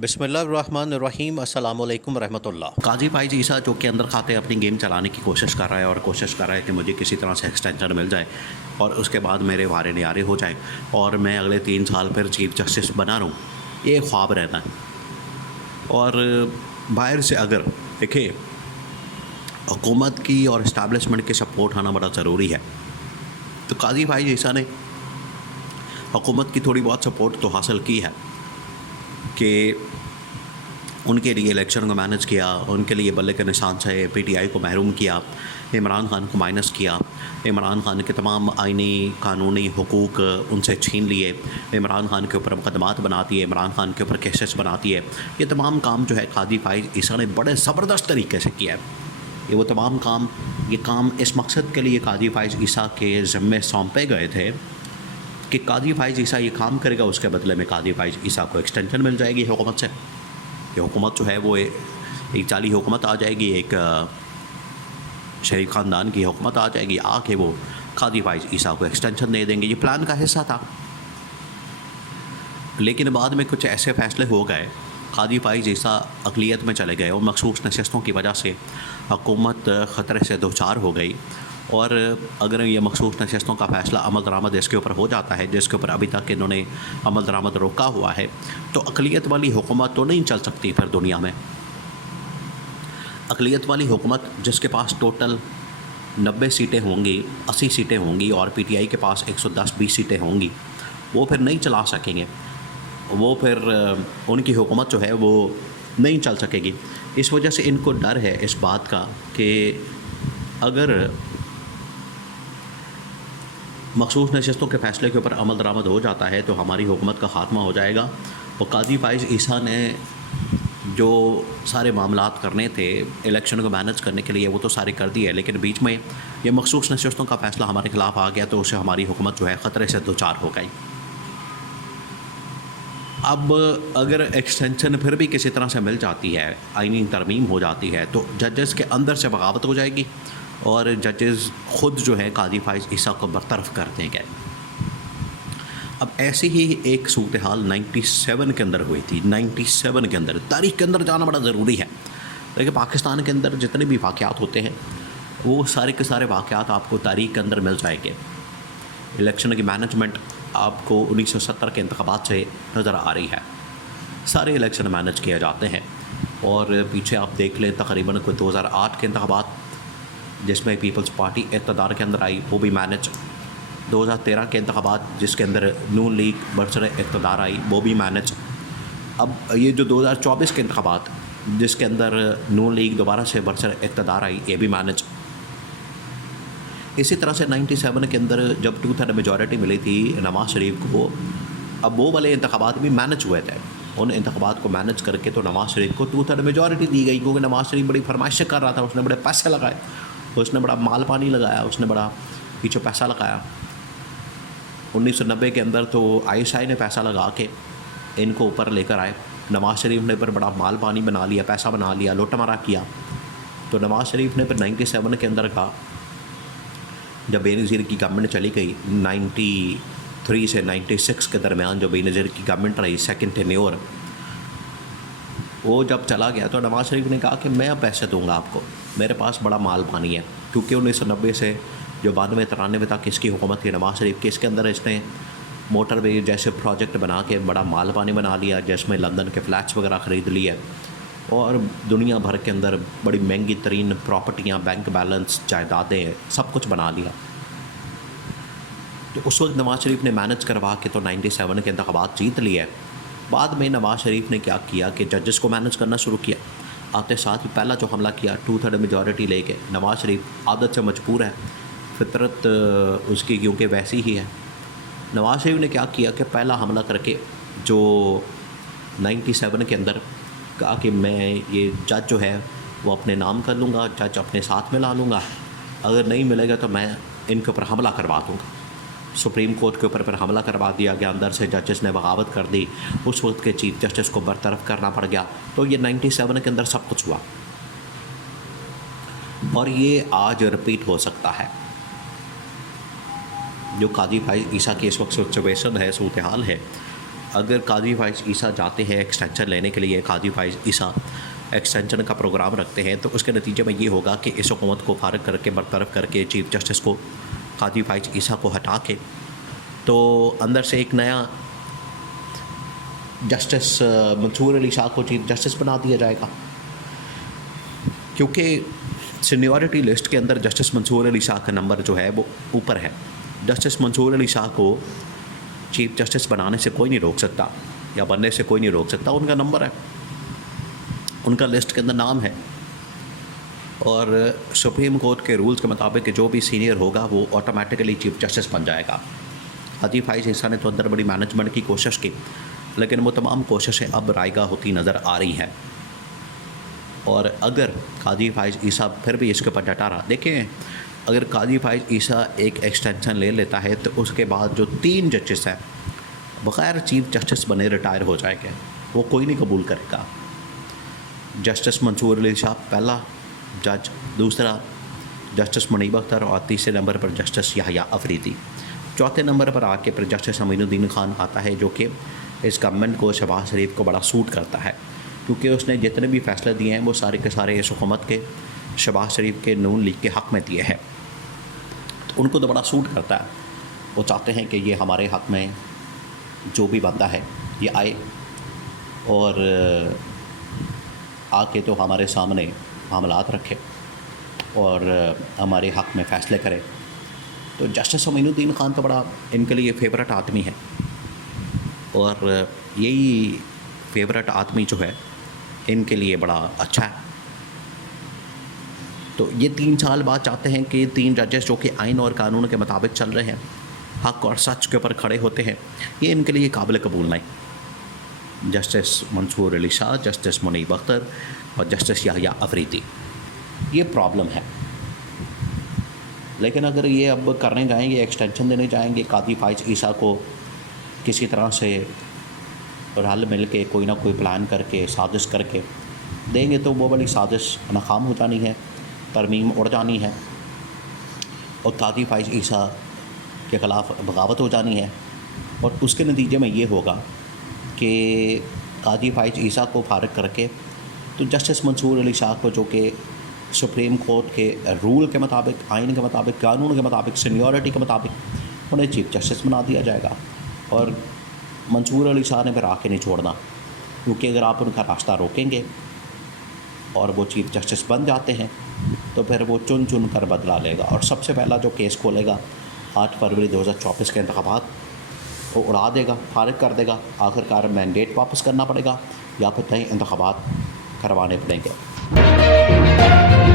بسم اللہ الرحمن الرحیم، السلام علیکم ورحمۃ اللہ۔ قاضی فائز عیسیٰ جو کہ اندر کھاتے اپنی گیم چلانے کی کوشش کر رہا ہے اور کوشش کر رہا ہے کہ مجھے کسی طرح سے ایکسٹینشن مل جائے اور اس کے بعد میرے وارے نیارے ہو جائے اور میں اگلے 3 سال پھر چیف جسٹس بنا رہوں، یہ ایک خواب رہنا ہے۔ اور باہر سے اگر دیکھیں حکومت کی اور اسٹیبلشمنٹ کی سپورٹ آنا بڑا ضروری ہے، تو قاضی فائز عیسیٰ نے حکومت کی تھوڑی بہت سپورٹ تو حاصل کی ہے کہ ان کے لیے الیکشن کو مینج کیا، ان کے لیے بلے کے نشان سے پی ٹی آئی کو محروم کیا، عمران خان کو مائنس کیا، عمران خان کے تمام آئینی قانونی حقوق ان سے چھین لیے، عمران خان کے اوپر مقدمات بناتی ہے، عمران خان کے اوپر کیسز بناتی ہے۔ یہ تمام کام جو ہے قاضی فائز عیسیٰ نے بڑے زبردست طریقے سے کیا ہے۔ وہ تمام کام اس مقصد کے لیے قاضی فائز عیسیٰ کے ذمے سونپے گئے تھے کہ قاضی فائز عیسیٰ یہ کام کرے گا، اس کے بدلے میں قاضی فائز عیسیٰ کو ایکسٹینشن مل جائے گی حکومت سے۔ کہ حکومت جو ہے وہ ایک جعلی حکومت آ جائے گی، ایک شریف خاندان کی حکومت آ جائے گی، آ کے وہ قاضی فائز عیسیٰ کو ایکسٹینشن دے دیں گے۔ یہ پلان کا حصہ تھا، لیکن بعد میں کچھ ایسے فیصلے ہو گئے، قاضی فائز عیسیٰ اقلیت میں چلے گئے اور مخصوص نشستوں کی وجہ سے حکومت خطرے سے دوچار ہو گئی۔ اور اگر یہ مخصوص نشستوں کا فیصلہ عمل درآمد اس کے اوپر ہو جاتا ہے، جس کے اوپر ابھی تک انہوں نے عمل درآمد روکا ہوا ہے، تو اقلیت والی حکومت تو نہیں چل سکتی پھر دنیا میں۔ اقلیت والی حکومت جس کے پاس ٹوٹل 90 سیٹیں ہوں گی، 80 سیٹیں ہوں گی اور پی ٹی آئی کے پاس 110-20 سیٹیں ہوں گی، وہ پھر نہیں چلا سکیں گے، وہ پھر ان کی حکومت جو ہے وہ نہیں چل سکے گی۔ اس وجہ سے ان کو ڈر ہے اس بات کا کہ اگر مخصوص نشستوں کے فیصلے کے اوپر عمل درآمد ہو جاتا ہے تو ہماری حکومت کا خاتمہ ہو جائے گا۔ اور قاضی فائز عیسیٰ نے جو سارے معاملات کرنے تھے الیکشن کو مینج کرنے کے لیے وہ تو سارے کر دیے، لیکن بیچ میں یہ مخصوص نشستوں کا فیصلہ ہمارے خلاف آ گیا تو اسے ہماری حکومت جو ہے خطرے سے دوچار ہو گئی۔ اب اگر ایکسٹینشن پھر بھی کسی طرح سے مل جاتی ہے، آئینی ترمیم ہو جاتی ہے، تو ججز کے اندر سے بغاوت ہو جائے گی اور ججز خود جو ہے قاضی فائز عیسیٰ کو برطرف کر دیں گے۔ اب ایسی ہی ایک صورتحال 97 کے اندر ہوئی تھی۔ 97 کے اندر تاریخ کے اندر جانا بڑا ضروری ہے، لیکن پاکستان کے اندر جتنے بھی واقعات ہوتے ہیں وہ سارے کے سارے واقعات آپ کو تاریخ کے اندر مل جائیں گے۔ الیکشن کی مینجمنٹ آپ کو 1970 کے انتخابات سے نظر آ رہی ہے، سارے الیکشن مینج کیے جاتے ہیں۔ اور پیچھے آپ دیکھ لیں تقریباً کوئی 2008 کے انتخابات جس میں پیپلز پارٹی اقتدار کے اندر آئی وہ بھی مینج، 2013 کے انتخابات جس کے اندر نون لیگ برسر اقتدار آئی وہ بھی مینج، اب یہ جو 2024 کے انتخابات جس کے اندر نون لیگ دوبارہ سے برسر اقتدار آئی یہ بھی مینج۔ اسی طرح سے 97 کے اندر جب 2/3 میجورٹی ملی تھی نواز شریف کو، اب وہ والے انتخابات بھی مینج ہوئے تھے، ان انتخابات کو مینج کر کے تو نواز شریف کو 2/3 میجورٹی دی گئی، کیونکہ نواز شریف بڑی فرمائشیں کر رہا تھا، اس نے بڑے پیسے لگائے، اس نے بڑا مال پانی لگایا، اس نے بڑا پیچھے پیسہ لگایا۔ 1990 کے اندر تو ISI نے پیسہ لگا کے ان کو اوپر لے کر آئے، نواز شریف نے پھر بڑا مال پانی بنا لیا، پیسہ بنا لیا، لوٹ مارا کیا۔ تو نواز شریف نے پھر 97 کے اندر کہا، جب بے نظیر کی گورنمنٹ چلی گئی 93 سے 96 کے درمیان جو بے نظیر کی گورنمنٹ رہی سیکنڈ ٹینیور، وہ جب چلا گیا تو نواز شریف نے کہا کہ میں اب پیسے دوں گا آپ کو، میرے پاس بڑا مال پانی ہے، کیونکہ 1990 سے جو 92-93 تک اس کی حکومت تھی نواز شریف کی، اس کے اندر اس نے موٹر وے جیسے پروجیکٹ بنا کے بڑا مال پانی بنا لیا، جس میں لندن کے فلیٹس وغیرہ خرید لیے اور دنیا بھر کے اندر بڑی مہنگی ترین پراپرٹیاں، بینک بیلنس، جائیدادیں، سب کچھ بنا لیا۔ تو اس وقت نواز شریف نے مینج کروا کے تو 97 کے انتخابات جیت لیے۔ بعد میں نواز شریف نے کیا کیا کہ ججز کو مینج کرنا شروع کیا، آتے ساتھ ہی پہلا جو حملہ کیا 2/3 میجورٹی لے کے، نواز شریف عادت سے مجبور ہے، فطرت اس کی کیونکہ ویسی ہی ہے، نواز شریف نے کیا کیا کہ پہلا حملہ کر کے جو 97 کے اندر کہا کہ میں یہ جج جو ہے وہ اپنے نام کر لوں گا، جج اپنے ساتھ میں لا لوں گا، اگر نہیں ملے گا تو میں ان کے اوپر حملہ کروا دوں گا۔ سپریم کورٹ کے اوپر پھر حملہ کروا دیا گیا، اندر سے ججز نے بغاوت کر دی، اس وقت کے چیف جسٹس کو برطرف کرنا پڑ گیا۔ تو یہ 97 کے اندر سب کچھ ہوا اور یہ آج رپیٹ ہو سکتا ہے۔ جو قاضی فائز عیسیٰ کی اس وقت سچویشن ہے، صورتحال ہے، اگر قاضی فائز عیسیٰ جاتے ہیں ایکسٹینشن لینے کے لیے، قاضی فائز عیسیٰ ایکسٹینشن کا پروگرام رکھتے ہیں، تو اس کے نتیجے میں یہ ہوگا کہ اس حکومت کو فارغ کر کے برطرف کر کے چیف جسٹس کو، قاضی فائز عیسیٰ کو ہٹا کے، تو اندر سے ایک نیا جسٹس منصور علی شاہ کو چیف جسٹس بنا دیا جائے گا، کیونکہ سینیورٹی لسٹ کے اندر جسٹس منصور علی شاہ کا نمبر جو ہے وہ اوپر ہے۔ جسٹس منصور علی شاہ کو چیف جسٹس بنانے سے کوئی نہیں روک سکتا، یا بننے سے کوئی نہیں روک سکتا، ان کا نمبر ہے، ان کا لسٹ کے اندر نام ہے، اور سپریم کورٹ کے رولز کے مطابق جو بھی سینئر ہوگا وہ آٹومیٹکلی چیف جسٹس بن جائے گا۔ قاضی فائز عیسیٰ نے تو اندر بڑی مینجمنٹ کی کوشش کی، لیکن وہ تمام کوششیں اب رائے گاہ ہوتی نظر آ رہی ہیں، اور اگر قاضی فائز عیسیٰ پھر بھی اس کے اوپر ڈٹا رہا، دیکھیں اگر قاضی فائز عیسیٰ ایک ایکسٹینشن لے لیتا ہے تو اس کے بعد جو 3 ججز ہیں بغیر چیف جسٹس بنے ریٹائر ہو جائے گے، وہ کوئی نہیں قبول کرے گا۔ جسٹس منصور علی شاہ پہلا جج، دوسرا جسٹس منیب اختر، اور تیسرے نمبر پر جسٹس یحییٰ افریدی، چوتھے نمبر پر آ کے پھر جسٹس امین الدین خان آتا ہے، جو کہ اس گورنمنٹ کو، شہباز شریف کو بڑا سوٹ کرتا ہے، کیونکہ اس نے جتنے بھی فیصلے دیے ہیں وہ سارے کے سارے اس حکومت کے، شہباز شریف کے نون لیگ کے حق میں دیے ہیں، تو ان کو تو بڑا سوٹ کرتا ہے، وہ چاہتے ہیں کہ یہ ہمارے حق میں جو بھی بنتا ہے یہ آئے اور آ کے تو ہمارے سامنے معاملات رکھے اور ہمارے حق میں فیصلے کرے۔ تو جسٹس امین الدین خان تو بڑا ان کے لیے فیورٹ آدمی ہے، اور یہی فیورٹ آدمی جو ہے ان کے لیے بڑا اچھا ہے۔ تو یہ 3 سال بعد چاہتے ہیں کہ 3 ججز جو کہ آئین اور قانون کے مطابق چل رہے ہیں، حق اور سچ کے اوپر کھڑے ہوتے ہیں، یہ ان کے لیے قابل قبول نہیں۔ جسٹس منصور علی شاہ، جسٹس منیب اختر اور جسٹس یحییٰ افریدی، یہ پرابلم ہے۔ لیکن اگر یہ اب کرنے جائیں گے، ایکسٹینشن دینے جائیں گے، قاضی فائز عیسیٰ کو کسی طرح سے رل مل کے کوئی نہ کوئی پلان کر کے، سازش کر کے دیں گے، تو وہ بڑی سازش ناکام ہو جانی ہے، ترمیم اڑ جانی ہے، اور قاضی فائز عیسیٰ کے خلاف بغاوت ہو جانی ہے، اور اس کے نتیجے میں یہ ہوگا کہ قاضی فائز عیسیٰ کو فارغ کر کے تو جسٹس منصور علی شاہ کو، جو کہ سپریم کورٹ کے رول کے مطابق، آئین کے مطابق، قانون کے مطابق، سینیورٹی کے مطابق انہیں چیف جسٹس بنا دیا جائے گا، اور منصور علی شاہ نے پھر آ کے نہیں چھوڑنا، کیونکہ اگر آپ ان کا راستہ روکیں گے اور وہ چیف جسٹس بن جاتے ہیں تو پھر وہ چن چن کر بدلا لے گا، اور سب سے پہلا جو کیس کھولے گا 8 فروری 2024 کے انتخابات، وہ اڑا دے گا، فارغ کر دے گا، آخرکار مینڈیٹ واپس کرنا پڑے گا یا پھر کہیں انتخابات کروانے پڑیں گے۔